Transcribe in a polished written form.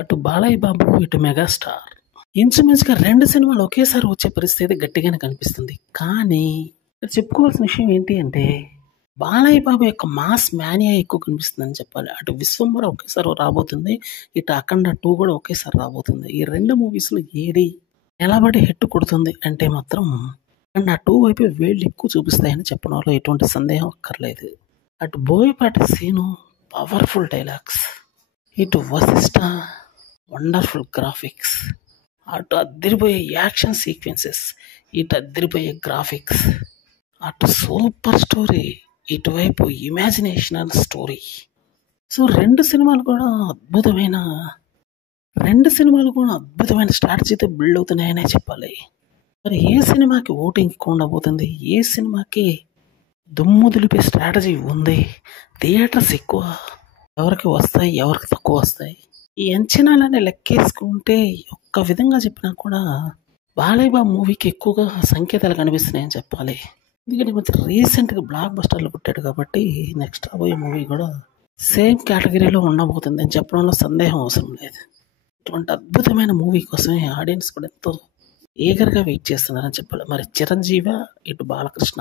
అటు బాలయ్య బాబు, ఇటు మెగాస్టార్. ఇంచుమించుగా 2 సినిమాలు ఒకేసారి వచ్చే పరిస్థితి గట్టిగానే కనిపిస్తుంది. కానీ ఇక్కడ చెప్పుకోవాల్సిన విషయం ఏంటి అంటే, బాలయ్య బాబు యొక్క మాస్ మానియా ఎక్కువ కనిపిస్తుందని చెప్పాలి. అటు 'విశ్వంబర' ఒకేసారి రాబోతుంది. ఇటు 'అఖండ 2' కూడా ఒకేసారి రాబోతుంది. ఈ 2 మూవీస్‌లో ఏది నిలబడి హిట్ కొడుతుంది అంటే మాత్రం 'అఖండ 2' వైపే వేళ్ళు ఎక్కువ చూపిస్తాయని చెప్పడంలో ఎటువంటి సందేహం అక్కర్లేదు. అటు బోయపాటి సీను పవర్‌ఫుల్ డైలాగ్స్, ఇటు వశిష్ఠ వండర్‌ఫుల్ గ్రాఫిక్స్, అటు అద్దిరిపోయే యాక్షన్ సీక్వెన్సెస్, ఇటు అద్దిరిపోయే గ్రాఫిక్స్, అటు సూపర్ స్టోరీ, ఇటువైపు ఇమాజినేషనల్ స్టోరీ. సో 2 సినిమాలు కూడా అద్భుతమైన స్ట్రాటజీతో బిల్డ్ అవుతున్నాయనే చెప్పాలి. మరి ఏ సినిమాకి ఓటింగ్ ఎక్కువ ఉండబోతుంది, ఏ సినిమాకి దుమ్ము దులిపే స్ట్రాటజీ ఉంది, థియేటర్స్ ఎక్కువ ఎవరికి వస్తాయి, ఎవరికి తక్కువ వస్తాయి, ఈ అంచనాలన్నీ లెక్కేసుకుంటే ఒక్క విధంగా చెప్పినా కూడా బాలయ్య బాబు మూవీకి ఎక్కువగా సంకేతాలు కనిపిస్తున్నాయని చెప్పాలి. ఎందుకంటే మధ్య రీసెంట్గా బ్లాక్ బస్టర్లు కొట్టాడు కాబట్టి నెక్స్ట్ రాబోయే మూవీ కూడా సేమ్ కేటగిరీలో ఉండబోతుంది అని చెప్పడంలో సందేహం అవసరం లేదు. ఇటువంటి అద్భుతమైన మూవీ కోసమే ఆడియన్స్ కూడా ఎంతో ఈగర్గా వెయిట్ చేస్తున్నారని చెప్పాలి. మరి చిరంజీవి, ఇటు బాలకృష్ణ